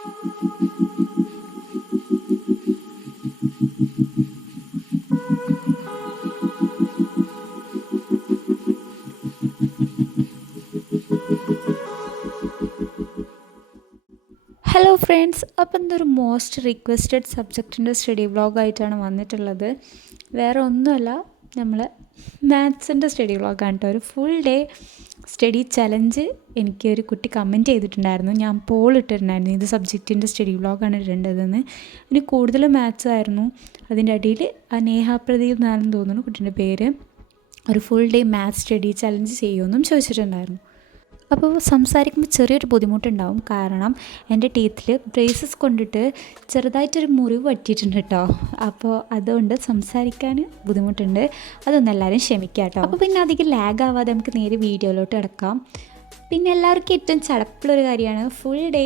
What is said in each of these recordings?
Hello friends, അപ്പം ഇതൊരു most requested സബ്ജക്റ്റിൻ്റെ study വ്ളോഗായിട്ടാണ് വന്നിട്ടുള്ളത്. വേറെ ഒന്നുമല്ല, നമ്മൾ മാത്സിൻ്റെ സ്റ്റഡി വ്ളോഗാണ് കേട്ടോ. ഒരു ഫുൾ ഡേ സ്റ്റഡി ചലഞ്ച് എനിക്ക് ഒരു കുട്ടി കമൻറ്റ് ചെയ്തിട്ടുണ്ടായിരുന്നു. ഞാൻ പോൾ ഇട്ടിട്ടുണ്ടായിരുന്നു, ഇത് സബ്ജക്റ്റിൻ്റെ സ്റ്റഡി വ്ളോഗാണ് ഇടേണ്ടതെന്ന്. ഇനി കൂടുതലും മാത്സ് ആയിരുന്നു. അതിൻ്റെ അടിയിൽ നേഹ പ്രദീപ് എന്നാണെന്ന് തോന്നുന്നു കുട്ടീൻ്റെ പേര്. ഒരു full day maths study challenge ചെയ്യുമെന്നും ചോദിച്ചിട്ടുണ്ടായിരുന്നു. അപ്പോൾ സംസാരിക്കുമ്പോൾ ചെറിയൊരു ബുദ്ധിമുട്ടുണ്ടാവും, കാരണം എൻ്റെ ടീത്തിൽ ബ്രേസസ് കൊണ്ടിട്ട് ചെറുതായിട്ടൊരു മുറിവ് പറ്റിയിട്ടുണ്ട് കേട്ടോ. അപ്പോൾ അതുകൊണ്ട് സംസാരിക്കാൻ ബുദ്ധിമുട്ടുണ്ട്, അതൊന്നും എല്ലാവരും ക്ഷമിക്കുക കേട്ടോ. അപ്പോൾ പിന്നെ അധികം ലാഗ് ആവാതെ നമുക്ക് നേരെ വീഡിയോയിലോട്ട് കിടക്കാം. പിന്നെ എല്ലാവർക്കും ഏറ്റവും ചടപ്പുള്ളൊരു കാര്യമാണ് ഫുൾ ഡേ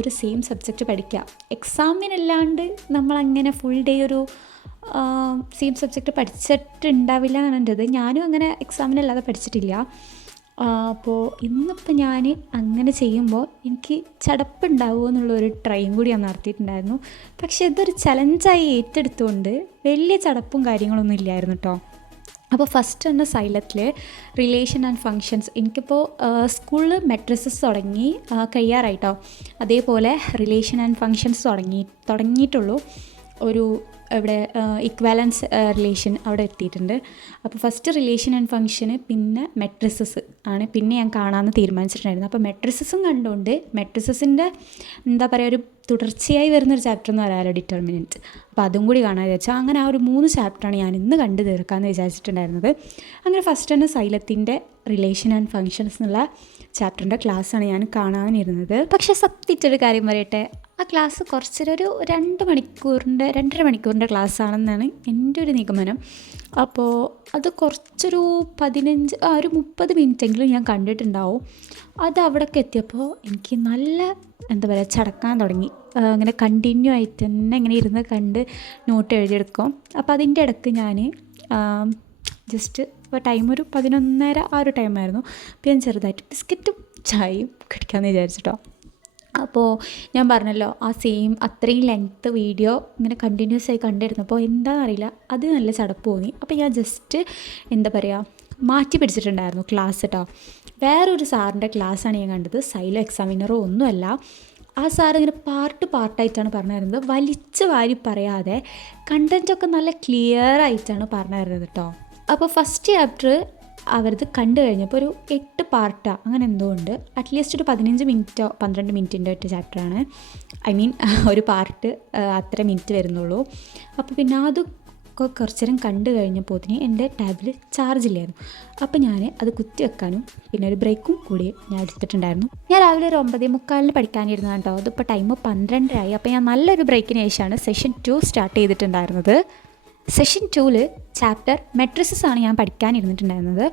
ഒരു സെയിം സബ്ജക്റ്റ് പഠിക്കുക. എക്സാമിനല്ലാണ്ട് നമ്മളങ്ങനെ ഫുൾ ഡേ ഒരു സെയിം സബ്ജക്റ്റ് പഠിച്ചിട്ടുണ്ടാവില്ല എന്നാണ് എൻ്റെത്. ഞാനും അങ്ങനെ എക്സാമിനല്ലാതെ പഠിച്ചിട്ടില്ല. അപ്പോൾ ഇന്നിപ്പോൾ ഞാൻ അങ്ങനെ ചെയ്യുമ്പോൾ എനിക്ക് ചടപ്പുണ്ടാവുമോ എന്നുള്ളൊരു ട്രൈയും കൂടി ഞാൻ നടത്തിയിട്ടുണ്ടായിരുന്നു. പക്ഷേ ഇതൊരു ചലഞ്ചായി ഏറ്റെടുത്തുകൊണ്ട് വലിയ ചടപ്പും കാര്യങ്ങളൊന്നും ഇല്ലായിരുന്നു കേട്ടോ. അപ്പോൾ ഫസ്റ്റ് തന്നെ സൈലത്തിൽ റിലേഷൻ ആൻഡ് ഫങ്ഷൻസ്, എനിക്കിപ്പോൾ സ്കൂളിൽ മെട്രിസസ് കഴിയാറായിട്ടോ. അതേപോലെ റിലേഷൻ ആൻഡ് ഫങ്ഷൻസ് തുടങ്ങിയിട്ടുള്ളൂ. ഒരു ഇവിടെ ഇക്വാലൻസ് റിലേഷൻ അവിടെ എത്തിയിട്ടുണ്ട്. അപ്പോൾ ഫസ്റ്റ് റിലേഷൻ ആൻഡ് ഫങ്ഷന്, പിന്നെ മെട്രിസസ് ആണ് പിന്നെ ഞാൻ കാണാമെന്ന് തീരുമാനിച്ചിട്ടുണ്ടായിരുന്നു. അപ്പോൾ മെട്രിസസും കണ്ടുകൊണ്ട് മെട്രിസസിൻ്റെ എന്താ പറയുക, ഒരു തുടർച്ചയായി വരുന്നൊരു ചാപ്റ്റർ എന്ന് പറയാമല്ലോ, ഡിറ്റർമിനൻറ്റ്. അപ്പോൾ അതും കൂടി കാണാൻ വിചാരിച്ചാൽ അങ്ങനെ ആ ഒരു 3 ചാപ്റ്ററാണ് ഞാൻ ഇന്ന് കണ്ടു തീർക്കാമെന്ന് വിചാരിച്ചിട്ടുണ്ടായിരുന്നത്. അങ്ങനെ ഫസ്റ്റ് തന്നെ സൈലത്തിൻ്റെ റിലേഷൻ ആൻഡ് ഫങ്ഷൻസ് എന്നുള്ള ചാപ്റ്ററിൻ്റെ ക്ലാസ്സാണ് ഞാൻ കാണാനിരുന്നത്. പക്ഷേ സത്യമായിട്ടൊരു കാര്യം പറയട്ടെ, ആ ക്ലാസ് കുറച്ചൊരു 2.5 മണിക്കൂറിൻ്റെ ക്ലാസ്സാണെന്നാണ് എൻ്റെ ഒരു നിഗമനം. അപ്പോൾ അത് കുറച്ചൊരു 30 മിനിറ്റെങ്കിലും ഞാൻ കണ്ടിട്ടുണ്ടാവും. അത് അവിടേക്ക് എത്തിയപ്പോൾ എനിക്ക് നല്ല എന്താ പറയുക, ചടക്കാൻ തുടങ്ങി. അങ്ങനെ കണ്ടിന്യൂ ആയിട്ട് തന്നെ ഇങ്ങനെ ഇരുന്ന് കണ്ട് നോട്ട് എഴുതിയെടുക്കും. അപ്പോൾ അതിൻ്റെ ഇടയ്ക്ക് ഞാൻ ജസ്റ്റ് ടൈം ഒരു 11:30 ആ ഒരു ടൈമായിരുന്നു. അപ്പോൾ ഞാൻ ചെറുതായിട്ട് ബിസ്ക്കറ്റും ചായയും കുടിക്കാമെന്ന് വിചാരിച്ചിട്ടോ. അപ്പോൾ ഞാൻ പറഞ്ഞല്ലോ, ആ അത്രയും ലെങ്ത്ത് വീഡിയോ ഇങ്ങനെ കണ്ടിന്യൂസ് ആയി കണ്ടിരുന്നപ്പോൾ എന്താണെന്നറിയില്ല, അത് നല്ല ചടപ്പ് തോന്നി. അപ്പോൾ ഞാൻ ജസ്റ്റ് എന്താ പറയുക, മാറ്റി പിടിച്ചിട്ടുണ്ടായിരുന്നു ക്ലാസ് കേട്ടോ. വേറൊരു സാറിൻ്റെ ക്ലാസ്സാണ് ഞാൻ കണ്ടത്. സൈലോ എക്സാമിനറോ ഒന്നുമല്ല. ആ സാർ ഇങ്ങനെ പാർട്ടായിട്ടാണ് പറഞ്ഞു തരുന്നത്. വലിച്ച് വാരി പറയാതെ കണ്ടൻറ്റൊക്കെ നല്ല ക്ലിയർ ആയിട്ടാണ് പറഞ്ഞു തരുന്നത് കേട്ടോ. അപ്പോൾ ഫസ്റ്റ് ചാപ്റ്റർ അവരത് കണ്ടു കഴിഞ്ഞപ്പോൾ ഒരു 8 പാർട്ടാണ് അങ്ങനെ എന്തോ ഉണ്ട്. അറ്റ്ലീസ്റ്റ് ഒരു 15 മിനിറ്റോ 12 മിനിറ്റിൻ്റെ ഒറ്റ ചാപ്റ്ററാണ്. ഒരു പാർട്ട് അത്ര മിനിറ്റ് വരുന്നുള്ളൂ. അപ്പോൾ പിന്നെ അതൊക്കെ കുറച്ച് നേരം കണ്ടു കഴിഞ്ഞപ്പോഴത്തേന് എൻ്റെ ടാബിൽ ചാർജ് ഇല്ലായിരുന്നു. അപ്പോൾ ഞാൻ അത് കുത്തി വെക്കാനും പിന്നെ ഒരു ബ്രേക്കും കൂടി ഞാൻ എടുത്തിട്ടുണ്ടായിരുന്നു. ഞാൻ രാവിലെ ഒരു 9:45 പഠിക്കാനിരുന്നു കേട്ടോ. അതിപ്പോൾ ടൈം 12:30 അപ്പോൾ ഞാൻ നല്ലൊരു ബ്രേക്കിന് ശേഷമാണ് സെഷൻ 2 സ്റ്റാർട്ട് ചെയ്തിട്ടുണ്ടായിരുന്നത്. സെഷൻ 2 ചാപ്റ്റർ മെട്രിസസ് ആണ് ഞാൻ പഠിക്കാനിരുന്നിട്ടുണ്ടായിരുന്നത്.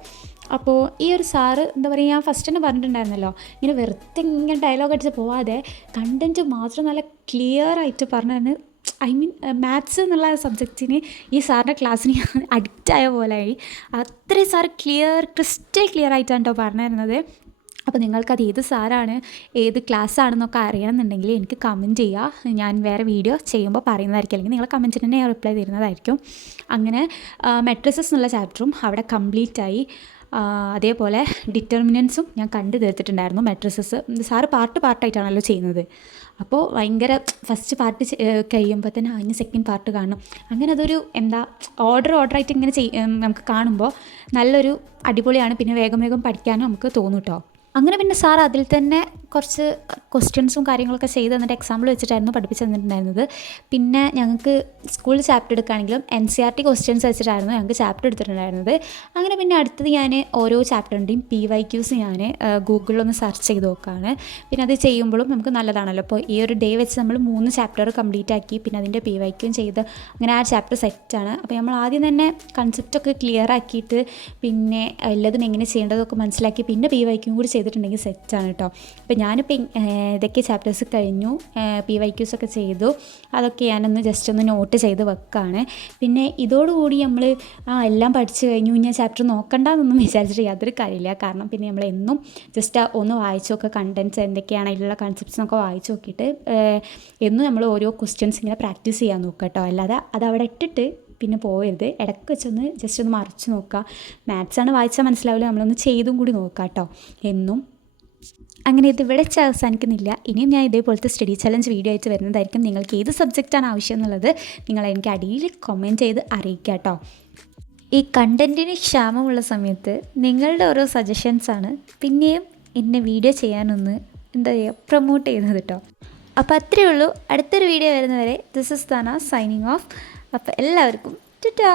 അപ്പോൾ ഈ ഒരു സാറ് എന്താ പറയുക, ഞാൻ ഫസ്റ്റ് തന്നെ പറഞ്ഞിട്ടുണ്ടായിരുന്നല്ലോ, ഇങ്ങനെ വെറുതെ ഇങ്ങനെ ഡയലോഗ് അടിച്ച് പോവാതെ കണ്ടൻറ്റ് മാത്രം നല്ല ക്ലിയർ ആയിട്ട് പറഞ്ഞു. മാത്സ് എന്നുള്ള സബ്ജക്റ്റിന് ഈ സാറിൻ്റെ ക്ലാസ്സിന് ഞാൻ അഡിക്റ്റായ പോലെയായി. അത്രയും സാർ ക്രിസ്റ്റൽ ക്ലിയർ ആയിട്ടാണ് കേട്ടോ പറഞ്ഞു തരുന്നത്. അപ്പോൾ നിങ്ങൾക്കത് ഏത് സാറാണ്, ഏത് ക്ലാസ്സാണെന്നൊക്കെ അറിയണമെന്നുണ്ടെങ്കിൽ എനിക്ക് കമൻറ്റ് ചെയ്യുക. ഞാൻ വേറെ വീഡിയോ ചെയ്യുമ്പോൾ പറയുന്നതായിരിക്കും, അല്ലെങ്കിൽ നിങ്ങൾ കമൻറ്റിന് തന്നെ റിപ്ലൈ തരുന്നതായിരിക്കും. അങ്ങനെ മെട്രിസസ് എന്നുള്ള ചാപ്റ്ററും അവിടെ കംപ്ലീറ്റായി. അതേപോലെ ഡിറ്റർമിനൻസും ഞാൻ കണ്ടു തീർത്തിട്ടുണ്ടായിരുന്നു. മെട്രിസസ് സാറ് പാർട്ടായിട്ടാണല്ലോ ചെയ്യുന്നത്. അപ്പോൾ ഭയങ്കര ഫസ്റ്റ് പാർട്ട് കഴിയുമ്പോൾ തന്നെ അതിന് സെക്കൻഡ് പാർട്ട് കാണണം. അങ്ങനെ അതൊരു ഓർഡറായിട്ട് ഇങ്ങനെ നമുക്ക് കാണുമ്പോൾ നല്ലൊരു അടിപൊളിയാണ്. പിന്നെ വേഗം പഠിക്കാനും നമുക്ക് തോന്നും കേട്ടോ. അങ്ങനെ പിന്നെ സാർ അതിൽ തന്നെ കുറച്ച് ക്വസ്റ്റ്യൻസും കാര്യങ്ങളൊക്കെ ചെയ്ത് തന്നിട്ട് എക്സാമ്പിൾ വെച്ചിട്ടായിരുന്നു പഠിപ്പിച്ച് തന്നിട്ടുണ്ടായിരുന്നത്. പിന്നെ ഞങ്ങൾക്ക് സ്കൂളിൽ ചാപ്റ്റർ എടുക്കുകയാണെങ്കിലും NCERT ക്വസ്റ്റ്യൻസ് വെച്ചിട്ടായിരുന്നു ഞങ്ങൾക്ക് ചാപ്റ്റർ എടുത്തിട്ടുണ്ടായിരുന്നത്. അങ്ങനെ പിന്നെ അടുത്തത് ഞാൻ ഓരോ ചാപ്റ്ററിൻ്റെയും PYQs ഞാൻ ഗൂഗിളിലൊന്ന് സെർച്ച് ചെയ്ത് നോക്കുകയാണ്. പിന്നെ അത് ചെയ്യുമ്പോഴും നമുക്ക് നല്ലതാണല്ലോ. അപ്പോൾ ഈ ഒരു ഡേ വെച്ച് നമ്മൾ 3 ചാപ്റ്റർ കംപ്ലീറ്റ് ആക്കി, പിന്നെ അതിൻ്റെ PYQം ചെയ്ത് അങ്ങനെ ആ ചാപ്റ്റർ സെറ്റാണ്. അപ്പോൾ നമ്മൾ ആദ്യം തന്നെ കൺസെപ്റ്റൊക്കെ ക്ലിയർ ആക്കിയിട്ട് പിന്നെ എല്ലാതും എങ്ങനെ ചെയ്യേണ്ടതൊക്കെ മനസ്സിലാക്കി പിന്നെ PYQം കൂടി ചെയ്തിട്ടുണ്ടെങ്കിൽ സെറ്റാണ് കേട്ടോ. അപ്പോൾ ഞാനിപ്പോൾ ഇതൊക്കെ ചാപ്റ്റേഴ്സ് കഴിഞ്ഞു, PYQs ഒക്കെ ചെയ്തു. അതൊക്കെ ഞാനൊന്ന് ജസ്റ്റ് ഒന്ന് നോട്ട് ചെയ്ത് വെക്കുകയാണ്. പിന്നെ ഇതോടുകൂടി നമ്മൾ എല്ലാം പഠിച്ചു കഴിഞ്ഞു, ഞാൻ ചാപ്റ്റർ നോക്കണ്ടെന്നൊന്നും വിചാരിച്ചിട്ട് യാതൊരു കാര്യമില്ല. കാരണം പിന്നെ നമ്മൾ എന്നും ജസ്റ്റ് ഒന്ന് വായിച്ചു നോക്കുക, കണ്ടൻറ്റ്സ് എന്തൊക്കെയാണ് അതിലുള്ള കൺസെപ്റ്റ്സ് എന്നൊക്കെ വായിച്ച് നോക്കിയിട്ട് എന്നും നമ്മൾ ഓരോ ക്വസ്റ്റ്യൻസ് ഇങ്ങനെ പ്രാക്ടീസ് ചെയ്യാൻ നോക്കുക കേട്ടോ. അല്ലാതെ അതവിടെ ഇട്ടിട്ട് പിന്നെ പോകരുത്. ഇടയ്ക്ക് വെച്ചൊന്ന് ജസ്റ്റ് ഒന്ന് മറിച്ച് നോക്കുക. മാത്സാണ് വായിച്ചാൽ മനസ്സിലാവില്ല, നമ്മളൊന്ന് ചെയ്തും കൂടി നോക്കുക കേട്ടോ എന്നും. അങ്ങനെ ഇത് ഇവിടെ അവസാനിക്കുന്നില്ല. ഇനിയും ഞാൻ ഇതേപോലത്തെ സ്റ്റഡി ചലഞ്ച് വീഡിയോ ആയിട്ട് വരുന്നതായിരിക്കും. നിങ്ങൾക്ക് ഏത് സബ്ജക്റ്റാണ് ആവശ്യം എന്നുള്ളത് നിങ്ങൾ എനിക്ക് അടിയിൽ കമൻറ്റ് ചെയ്ത് അറിയിക്കുക കേട്ടോ. ഈ കണ്ടൻറ്റിന് ക്ഷാമമുള്ള സമയത്ത് നിങ്ങളുടെ ഓരോ സജഷൻസാണ് പിന്നെയും എന്നെ വീഡിയോ ചെയ്യാനൊന്ന് എന്താ പറയുക പ്രൊമോട്ട് ചെയ്യുന്നത് കേട്ടോ. അപ്പോൾ അത്രയേ ഉള്ളൂ. അടുത്തൊരു വീഡിയോ വരുന്നവരെ ദിസ് ഇസ് താന സൈനിങ് ഓഫ്. അപ്പോൾ എല്ലാവർക്കും ടാറ്റാ.